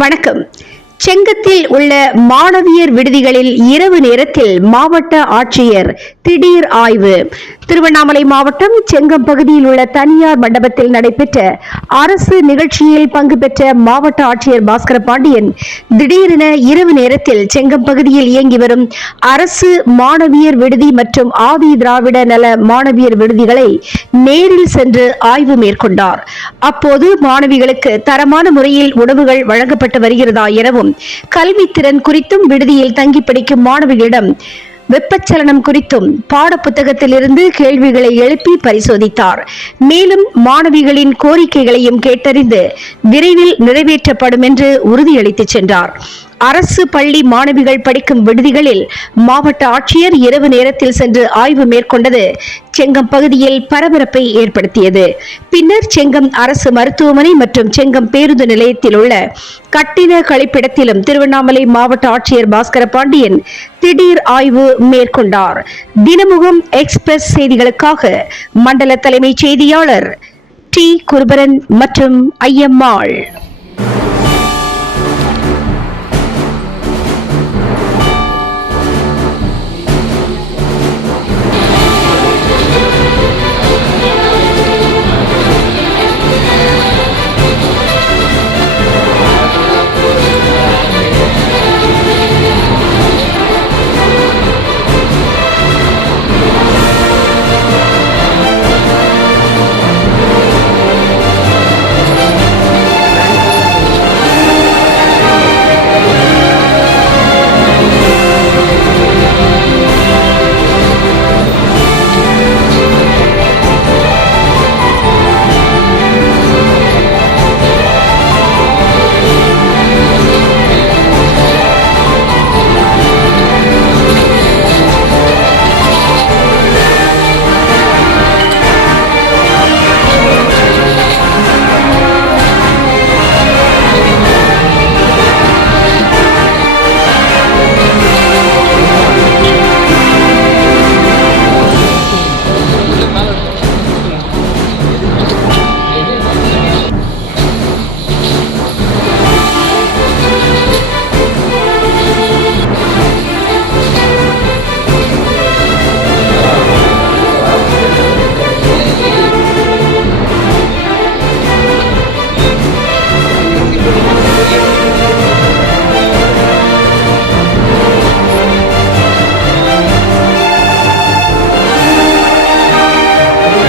வணக்கம். செங்கத்தில் உள்ள மாணவியர் விடுதிகளில் இரவு நேரத்தில் மாவட்ட ஆட்சியர் திடீர் ஆய்வு. திருவண்ணாமலை மாவட்டம் செங்கம் பகுதியில் உள்ள தனியார் மண்டபத்தில் நடைபெற்ற அரசு நிகழ்ச்சியில் பங்கு பெற்ற மாவட்ட ஆட்சியர் பாஸ்கர பாண்டியன் திடீரென இரவு நேரத்தில் செங்கம் பகுதியில் இயங்கி வரும் அரசு மாணவியர் விடுதி மற்றும் ஆதி திராவிட நல மாணவியர் விடுதிகளை நேரில் சென்று ஆய்வு மேற்கொண்டார். அப்போது மாணவிகளுக்கு தரமான முறையில் உணவுகள் வழங்கப்பட்டு வருகிறதா எனவும் கல்வி திறன் குறித்தும் விடுதியில் தங்கி படிக்கும் மாணவிகளிடம் வெப்பச்சலனம் குறித்தும் பாடப்புத்தகத்திலிருந்து கேள்விகளை எழுப்பி பரிசோதித்தார். மேலும் மாணவிகளின் கோரிக்கைகளையும் கேட்டறிந்து விரைவில் நிறைவேற்றப்படும் என்று உறுதியளித்துச் சென்றார். அரசு பள்ளி மாணவிகள் படிக்கும் விடுதிகளில் மாவட்ட ஆட்சியர் இரவு நேரத்தில் சென்று ஆய்வு மேற்கொண்டது. செங்கம் பகுதியில் பரபரப்பை ஏற்படுத்தியது. பின்னர் செங்கம் அரசு மருத்துவமனை மற்றும் செங்கம் பேருந்து நிலையத்தில் உள்ள கட்டிட கழிப்பிடத்திலும் திருவண்ணாமலை மாவட்ட ஆட்சியர் பாஸ்கர பாண்டியன் திடீர் ஆய்வு மேற்கொண்டார். தினமுகம் எக்ஸ்பிரஸ் செய்திகளுக்காக மண்டல தலைமைச் செய்தியாளர் டி. குருபரன் மற்றும் ஐயம்மாள்.